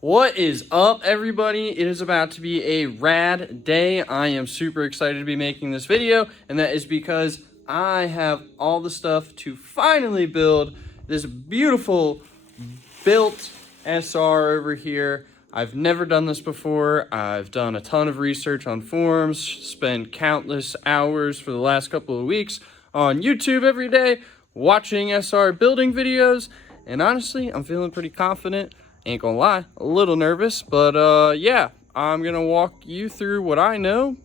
What is up, everybody? It is about to be a rad day. I am super excited to be making this video, and that is because I have all the stuff to finally build this beautiful built SR over here. I've never done this before. I've done a ton of research on forums, spent countless hours for the last couple of weeks on YouTube every day watching SR building videos, and honestly, I'm feeling pretty confident. Ain't gonna lie, a little nervous, but yeah, I'm gonna walk you through what I know,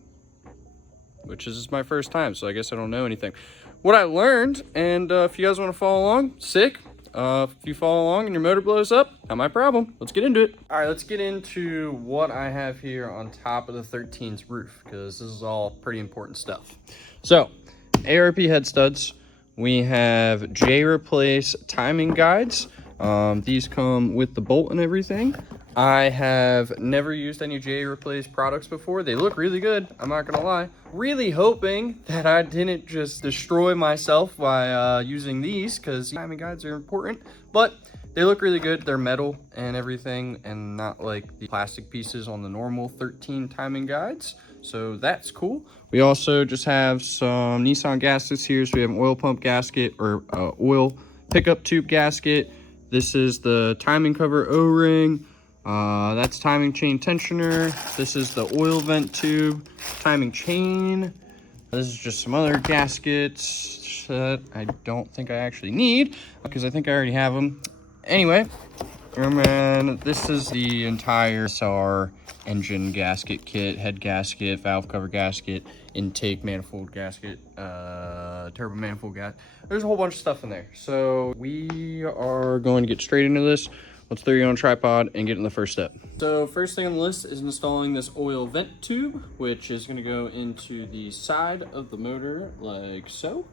which is my first time, so I guess I don't know anything. What I learned, and if you guys want to follow along, sick. If you follow along and your motor blows up, not my problem. Let's get into it. All right, let's get into what I have here on top of the 13's roof, because this is all pretty important stuff. So, ARP head studs. We have J-replace timing guides. These come with the bolt and everything. I have never used any J-replace products before. They look really good, I'm not gonna lie. Really hoping that I didn't just destroy myself by using these, because timing guides are important, but they look really good. They're metal and everything, and not like the plastic pieces on the normal 13 timing guides. So that's cool. We also just have some Nissan gaskets here. So we have an oil pump gasket, or oil pickup tube gasket. This is the timing cover O-ring. That's timing chain tensioner. This is the oil vent tube, timing chain. This is just some other gaskets that I don't think I actually need, because I think I already have them. Anyway, and then this is the entire SR engine gasket kit, head gasket, valve cover gasket, intake manifold gasket, turbo manifold gasket. There's a whole bunch of stuff in there. So we are going to get straight into this. Let's throw you on a tripod and get in the first step. So first thing on the list is installing this oil vent tube, which is going to go into the side of the motor like so.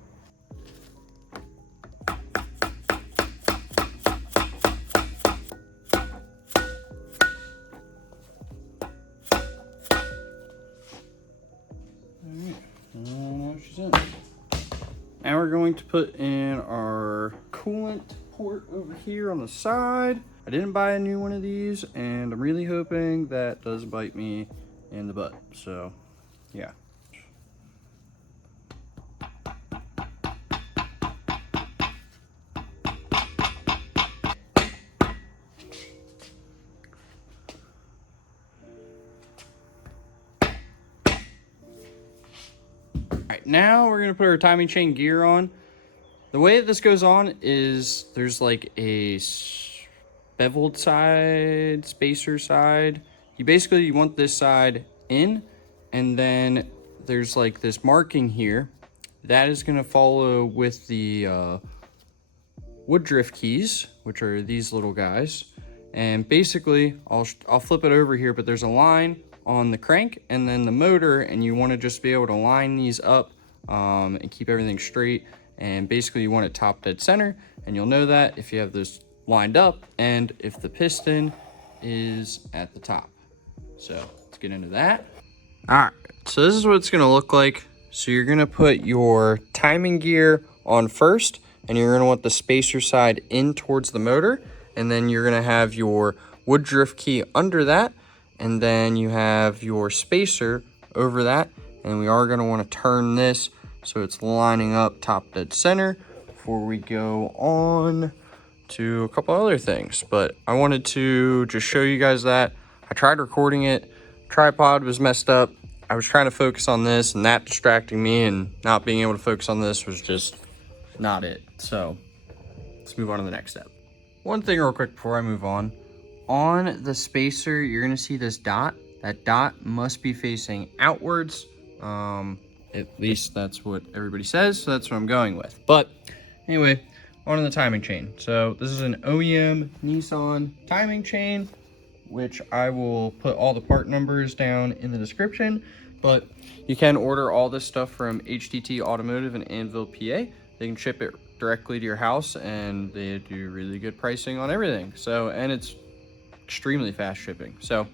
Now we're going to put in our coolant port over here on the side. I didn't buy a new one of these, and I'm really hoping that doesn't bite me in the butt. So, yeah. Alright, now we're going to put our timing chain gear on. The way that this goes on is there's like a beveled side, spacer side. You want this side in, and then there's like this marking here. That is going to follow with the wood drift keys, which are these little guys. And basically, I'll flip it over here, but there's a line on the crank and then the motor, and you want to just be able to line these up and keep everything straight. And basically you want it top dead center, and you'll know that if you have this lined up and if the piston is at the top. So let's get into that. All right, so this is what it's gonna look like. So you're gonna put your timing gear on first, and you're gonna want the spacer side in towards the motor, and then you're gonna have your wood drift key under that, and then you have your spacer over that, and we are gonna wanna turn this so it's lining up top dead center before we go on to a couple other things. But I wanted to just show you guys that. I tried recording it, tripod was messed up. I was trying to focus on this, and that distracting me, and not being able to focus on this was just not it. So let's move on to the next step. One thing real quick before I move on the spacer, you're gonna see this dot. That dot must be facing outwards. At least that's what everybody says, so that's what I'm going with. But anyway, on to the timing chain. So this is an OEM Nissan timing chain, which I will put all the part numbers down in the description. But you can order all this stuff from HTT Automotive in Annville, PA. They can ship it directly to your house, and they do really good pricing on everything. So, and it's extremely fast shipping. So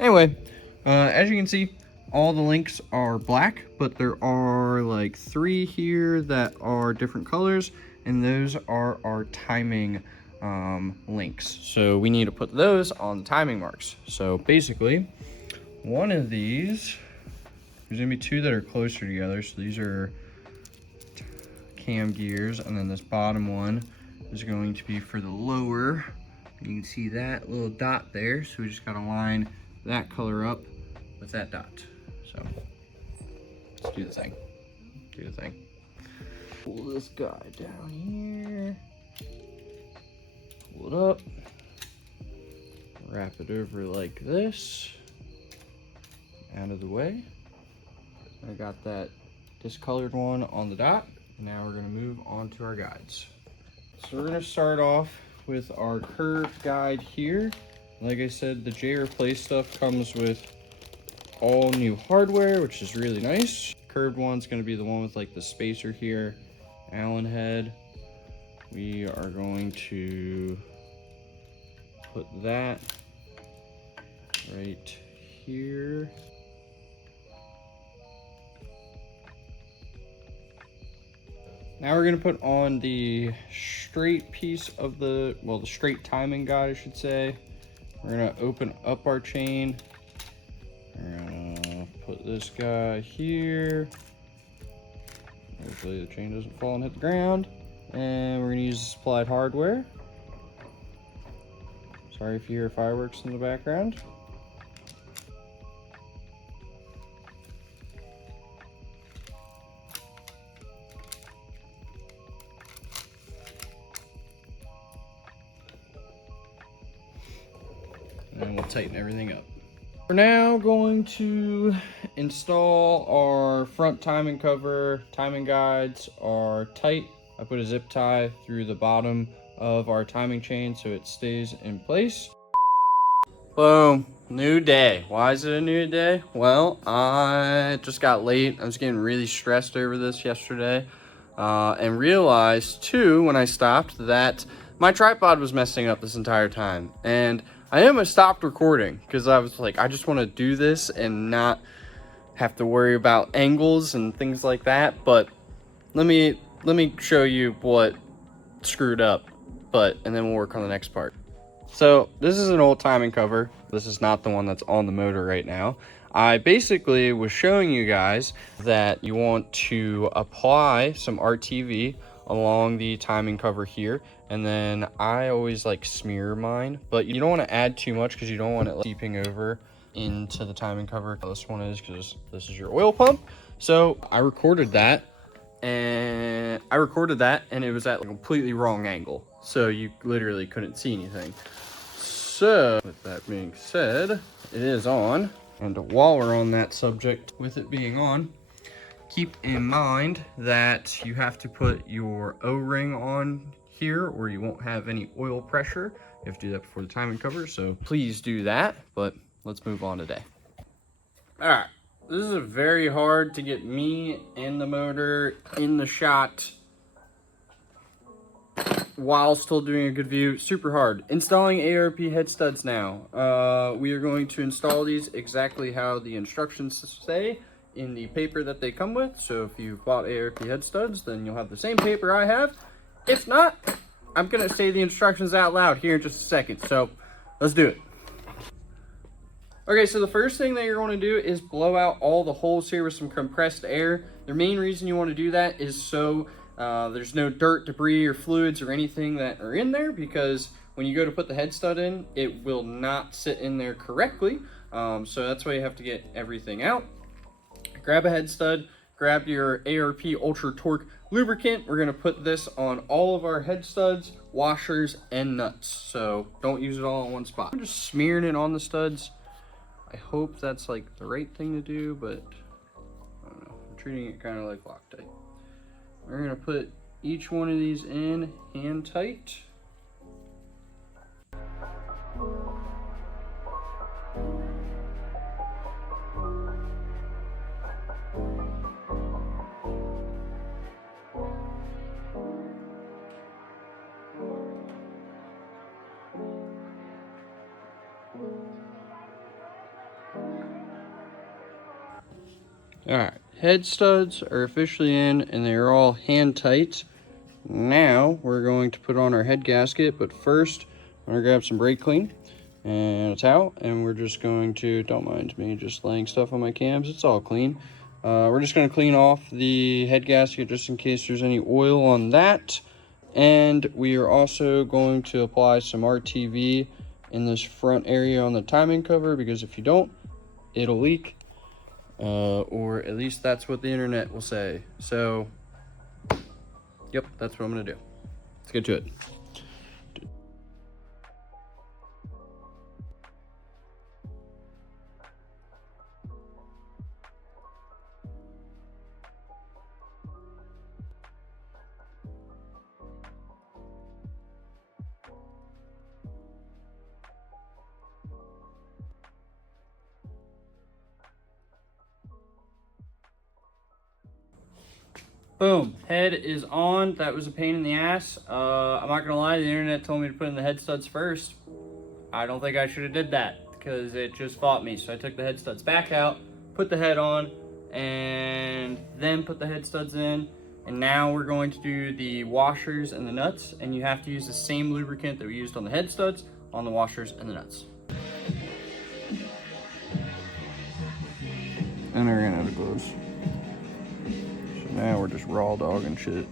anyway, as you can see, all the links are black, but there are like 3 here that are different colors, and those are our timing links. So we need to put those on the timing marks. So basically, one of these, there's gonna be two that are closer together. So these are cam gears, and then this bottom one is going to be for the lower. You can see that little dot there. So we just gotta line that color up with that dot. So let's do the thing. Do the thing. Pull this guy down here. Pull it up. Wrap it over like this. Out of the way. I got that discolored one on the dot. Now we're gonna move on to our guides. So we're gonna start off with our curved guide here. Like I said, the J Replace stuff comes with all new hardware, which is really nice. Curved one's gonna be the one with like the spacer here, Allen head. We are going to put that right here. Now we're gonna put on the straight piece of the straight timing guide, I should say. We're gonna open up our chain. We're gonna put this guy here. Hopefully the chain doesn't fall and hit the ground. And we're gonna use the supplied hardware. Sorry if you hear fireworks in the background. And we'll tighten everything up. We're now going to install our front timing cover. Timing guides are tight. I put a zip tie through the bottom of our timing chain so it stays in place. Boom, new day. Why is it a new day? Well, I just got late. I was getting really stressed over this yesterday and realized too when I stopped that my tripod was messing up this entire time. And I almost stopped recording because I was like, I just want to do this and not have to worry about angles and things like that. But let me show you what screwed up, and then we'll work on the next part. So this is an old timing cover. This is not the one that's on the motor right now. I basically was showing you guys that you want to apply some RTV along the timing cover here, and then I always like smear mine, but you don't want to add too much because you don't want it seeping over into the timing cover. This one is because this is your oil pump. So I recorded that and it was at a completely wrong angle, so you literally couldn't see anything. So with that being said, it is on. And while we're on that subject, with it being on, keep in mind that you have to put your O-ring on here or you won't have any oil pressure. You have to do that before the timing cover, so please do that. But let's move on today. All right, this is very hard to get me and the motor in the shot while still doing a good view. Super hard. Installing ARP head studs now. We are going to install these exactly how the instructions say in the paper that they come with. So if you've bought ARP head studs, then you'll have the same paper I have. If not, I'm gonna say the instructions out loud here in just a second. So let's do it. Okay, so the first thing that you're going to do is blow out all the holes here with some compressed air. The main reason you want to do that is so there's no dirt, debris, or fluids or anything that are in there, because when you go to put the head stud in, it will not sit in there correctly. So that's why you have to get everything out. Grab a head stud, grab your ARP Ultra Torque lubricant. We're going to put this on all of our head studs, washers, and nuts. So don't use it all in one spot. I'm just smearing it on the studs. I hope that's like the right thing to do, but I don't know. I'm treating it kind of like Loctite. We're gonna put each one of these in hand tight. All right, head studs are officially in and they're all hand tight. Now we're going to put on our head gasket, but first I'm gonna grab some brake clean and a towel, and we're just going to, don't mind me just laying stuff on my cams, it's all clean. We're just gonna clean off the head gasket just in case there's any oil on that. And we are also going to apply some RTV in this front area on the timing cover, because if you don't, it'll leak. Or at least that's what the internet will say. So, yep, that's what I'm gonna do. Let's get to it. Boom, head is on. That was a pain in the ass. I'm not gonna lie, the internet told me to put in the head studs first. I don't think I should have did that because it just fought me. So I took the head studs back out, put the head on, and then put the head studs in. And now we're going to do the washers and the nuts, and you have to use the same lubricant that we used on the head studs on the washers and the nuts. And I ran out of gloves. Now we're just raw dogging shit.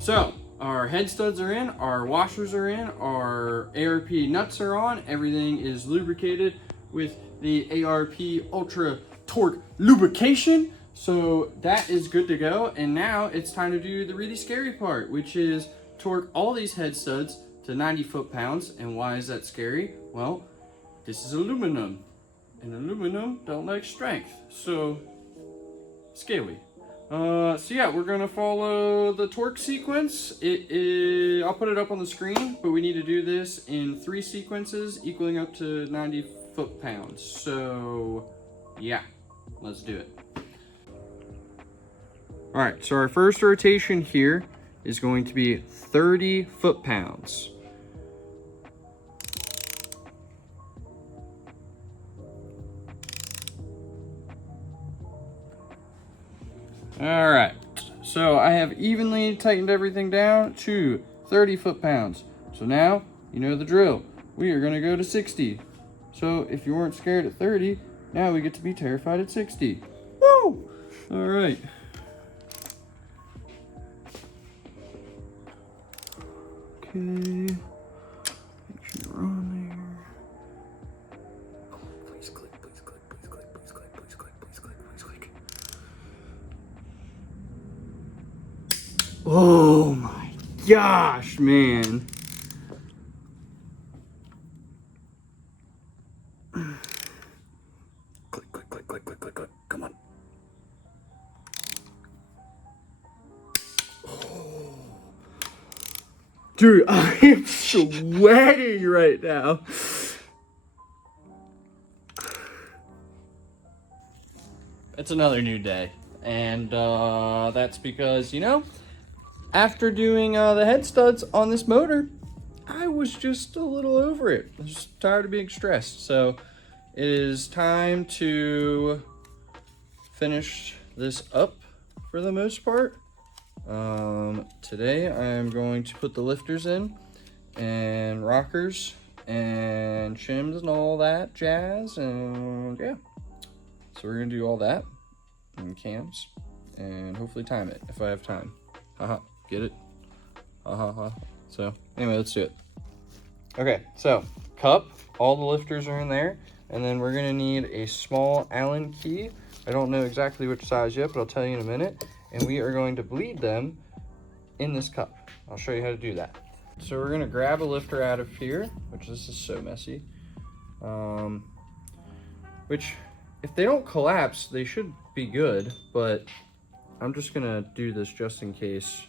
So, our head studs are in, our washers are in, our ARP nuts are on, everything is lubricated with the ARP Ultra Torque Lubrication. So that is good to go, and now it's time to do the really scary part, which is torque all these head studs to 90 foot-pounds. And why is that scary? Well, this is aluminum, and aluminum don't like strength, so scaly. So yeah, we're gonna follow the torque sequence. I'll put it up on the screen, but we need to do this in 3 sequences equaling up to 90 foot-pounds. So yeah, let's do it. All right, so our first rotation here is going to be 30 foot-pounds. All right, so I have evenly tightened everything down to 30 foot-pounds. So now you know the drill. We are gonna go to 60. So if you weren't scared at 30, now we get to be terrified at 60. Woo! All right. Okay, make sure you're on there. Please click, please click, please click, please click, please click, please click, please click. Oh my gosh, man. Click, click, click, click, click, click, click. Come on. Oh. Dude, I am sweating right now. It's another new day. And that's because, you know, after doing the head studs on this motor, I was just a little over it. I was tired of being stressed. So it is time to finish this up for the most part. Today I am going to put the lifters in and rockers and shims and all that jazz, and yeah. So we're gonna do all that and cams and hopefully time it if I have time. Haha, get it? Ha. So anyway, let's do it. Okay, so cup, all the lifters are in there, and then we're gonna need a small Allen key. I don't know exactly which size yet, but I'll tell you in a minute. And we are going to bleed them in this cup. I'll show you how to do that. So we're gonna grab a lifter out of here, which this is so messy. Which, if they don't collapse, they should be good, but I'm just gonna do this just in case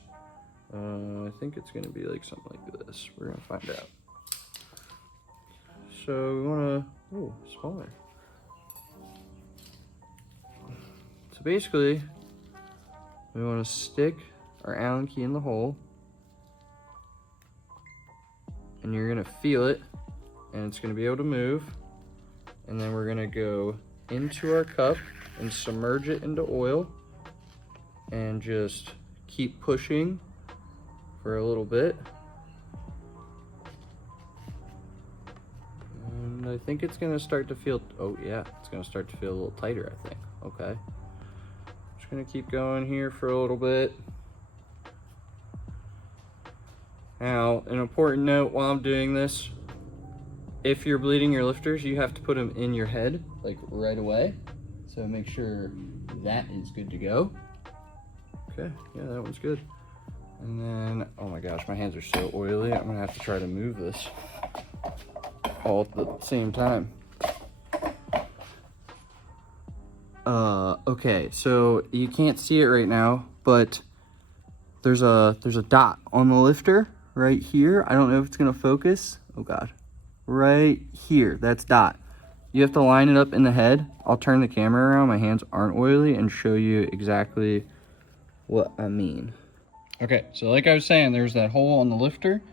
I think it's gonna be like something like this. We're gonna find out. So we wanna, oh, smaller. So basically, we wanna stick our Allen key in the hole, and you're gonna feel it, and it's gonna be able to move. And then we're gonna go into our cup and submerge it into oil and just keep pushing for a little bit. And I think it's gonna start to feel, oh yeah, it's gonna start to feel a little tighter, I think. Okay. Just gonna keep going here for a little bit. Now, an important note while I'm doing this, if you're bleeding your lifters, you have to put them in your head, like right away. So make sure that is good to go. Okay, yeah, that one's good. And then, oh my gosh, my hands are so oily. I'm gonna have to try to move this all at the same time. Okay, so you can't see it right now, but there's a dot on the lifter right here. I don't know if it's gonna focus. Oh God. Right here, that's dot. You have to line it up in the head. I'll turn the camera around, my hands aren't oily, and show you exactly what I mean. Okay, so like I was saying, there's that hole on the lifter.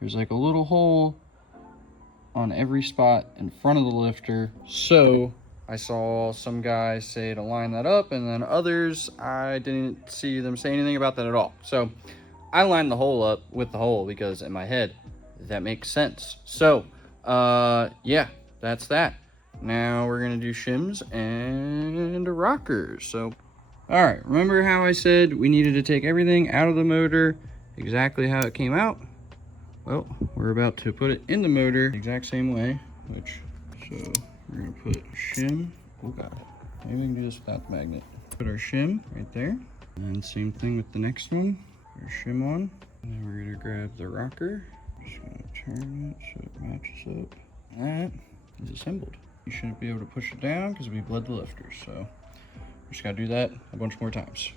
There's like a little hole on every spot in front of the lifter. So I saw some guys say to line that up, and then others, I didn't see them say anything about that at all. So I lined the hole up with the hole because in my head, that makes sense. So yeah, that's that. Now we're gonna do shims and rockers. So, all right, remember how I said we needed to take everything out of the motor exactly how it came out? Well, we're about to put it in the motor the exact same way, so we're gonna put shim, oh God, maybe we can do this without the magnet. Put our shim right there, and same thing with the next one. Put our shim on, and then we're gonna grab the rocker. Just gonna turn it so it matches up. That is assembled. You shouldn't be able to push it down because we bled the lifters, so we just gotta do that a bunch more times.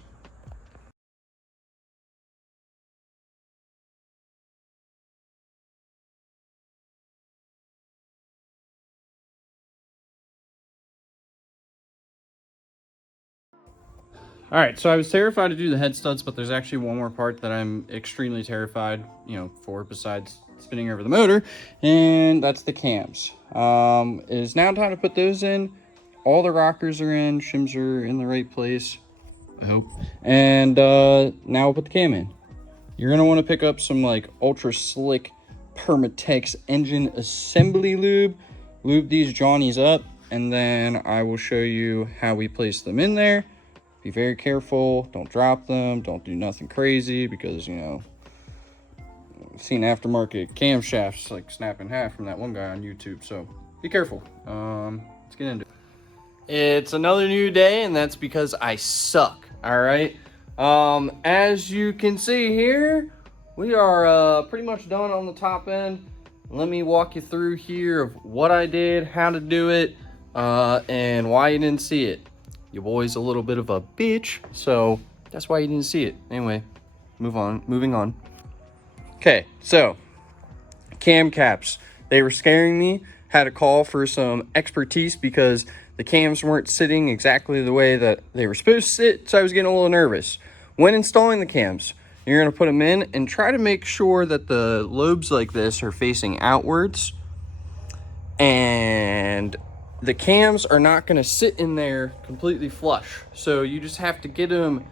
All right, so I was terrified to do the head studs, but there's actually one more part that I'm extremely terrified, for besides spinning over the motor, and that's the cams. It is now time to put those in. All the rockers are in, shims are in the right place, I hope. And now we'll put the cam in. You're gonna wanna pick up some like ultra slick Permatex engine assembly lube. Lube these Johnnies up, and then I will show you how we place them in there. Be very careful, don't drop them, don't do nothing crazy because, I've seen aftermarket camshafts like snap in half from that one guy on YouTube, so be careful. Let's get into it. It's another new day, and that's because I suck, all right? As you can see here, we are pretty much done on the top end. Let me walk you through here of what I did, how to do it, and why you didn't see it. Your boy's a little bit of a bitch, so that's why you didn't see it. Anyway, moving on. Okay, so cam caps. They were scaring me. Had to call for some expertise because the cams weren't sitting exactly the way that they were supposed to sit, so I was getting a little nervous. When installing the cams, you're gonna put them in and try to make sure that the lobes like this are facing outwards, and the cams are not gonna sit in there completely flush. So you just have to get them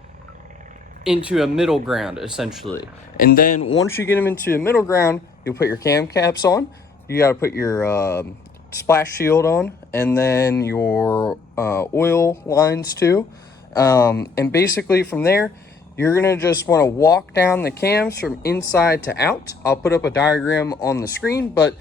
into a middle ground, essentially. And then once you get them into a middle ground, you'll put your cam caps on. You gotta put your splash shield on, and then your oil lines too. And basically from there, you're gonna just wanna walk down the cams from inside to out. I'll put up a diagram on the screen, but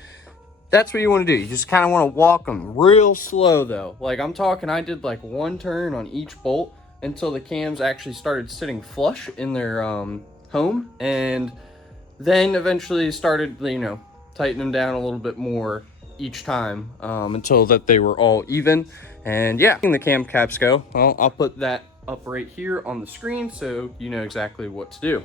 that's what you want to do. You just kind of want to walk them real slow though. Like I'm talking, I did like one turn on each bolt until the cams actually started sitting flush in their home, and then eventually started, tighten them down a little bit more each time until that they were all even. And yeah, the cam caps go. Well, I'll put that up right here on the screen so you know exactly what to do.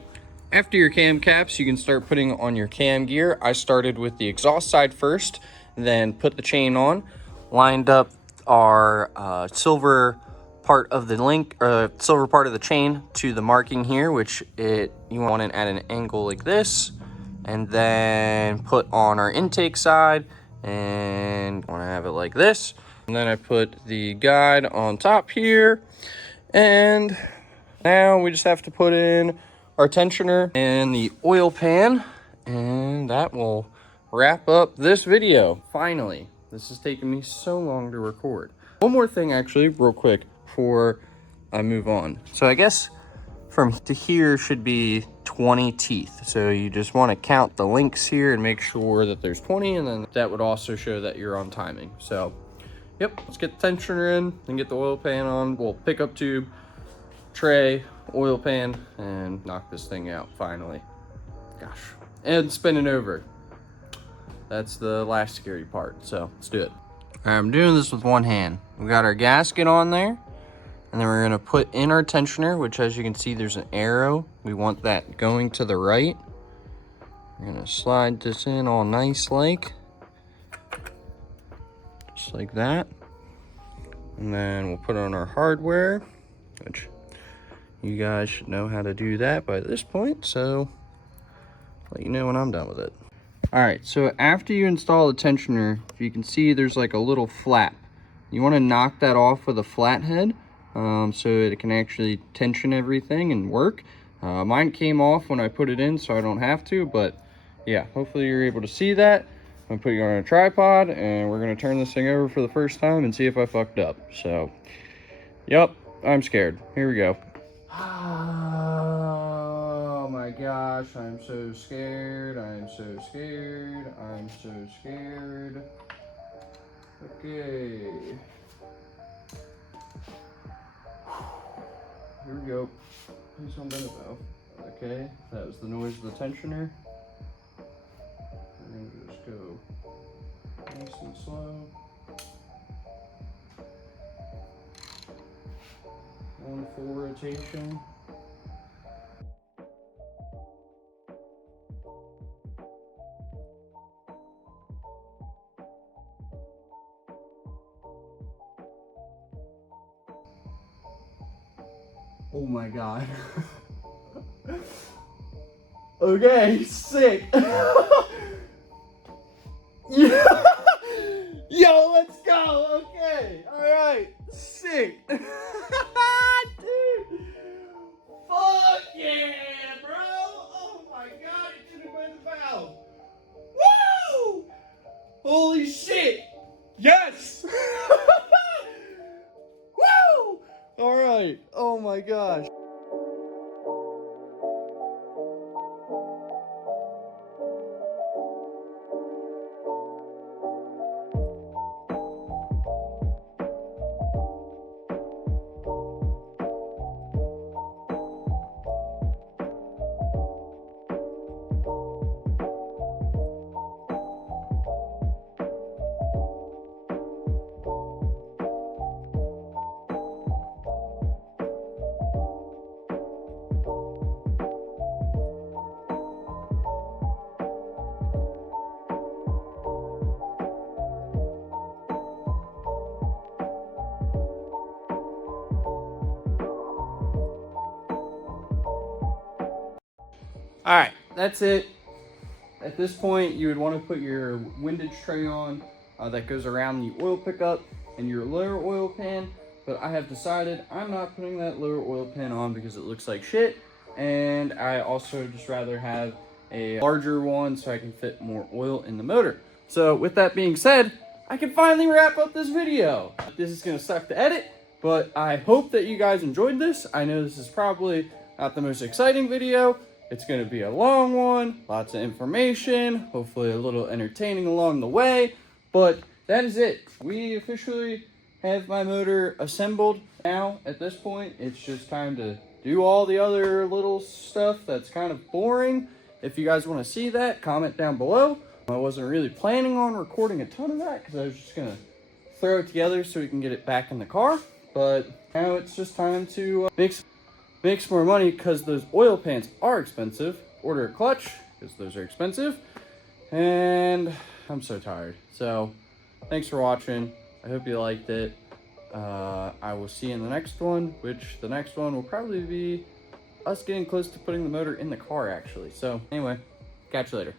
After your cam caps, you can start putting on your cam gear. I started with the exhaust side first, then put the chain on, lined up our silver part of the link, silver part of the chain to the marking here, which you want it at an angle like this, and then put on our intake side, and want to have it like this. And then I put the guide on top here, and now we just have to put in our tensioner and the oil pan, and that will wrap up this video. Finally, this has taken me so long to record. One more thing actually, real quick, before I move on. So I guess from to here should be 20 teeth. So you just want to count the links here and make sure that there's 20, and then that would also show that you're on timing. So, yep, let's get the tensioner in and get the oil pan on. We'll pick up tube, tray, oil pan, and knock this thing out finally. Gosh, and spin it over. That's the last scary part, so let's do it. All right, I'm doing this with one hand. We got our gasket on there, and then we're gonna put in our tensioner, which, as you can see, there's an arrow. We want that going to the right. We're gonna slide this in all nice like, just like that. And then we'll put on our hardware, which you guys should know how to do that by this point, so I'll let you know when I'm done with it. All right, so after you install the tensioner, if you can see, there's like a little flap. You want to knock that off with a flathead so it can actually tension everything and work. Mine came off when I put it in, so I don't have to, but yeah, hopefully you're able to see that. I'm gonna put you on a tripod, and we're gonna turn this thing over for the first time and see if I fucked up. So, yep, I'm scared. Here we go. Oh my gosh, I'm so scared, I'm so scared, I'm so scared. Okay. Here we go. Please don't bend it though. Okay, that was the noise of the tensioner. We're gonna just go nice and slow. On full rotation. Oh my god. Okay, sick. Yeah. Yo, let's go. Okay, all right, sick. Dude, fuck yeah, bro. Oh my god, it should have been the valve. Woo! Holy shit. Yes. Woo! All right. Oh my gosh. All right, that's it. At this point, you would want to put your windage tray on that goes around the oil pickup and your lower oil pan, but I have decided I'm not putting that lower oil pan on because it looks like shit, and I also just rather have a larger one so I can fit more oil in the motor. So with that being said, I can finally wrap up this video. This is gonna suck to edit, but I hope that you guys enjoyed this. I know this is probably not the most exciting video. It's going to be a long one, lots of information, hopefully a little entertaining along the way, but that is it. We officially have my motor assembled. Now, at this point, it's just time to do all the other little stuff that's kind of boring. If you guys want to see that, comment down below. I wasn't really planning on recording a ton of that because I was just going to throw it together so we can get it back in the car, but now it's just time to make some make some more money because those oil pans are expensive. Order a clutch because those are expensive. And I'm so tired. So thanks for watching. I hope you liked it. I will see you in the next one, which the next one will probably be us getting close to putting the motor in the car actually. So anyway, catch you later.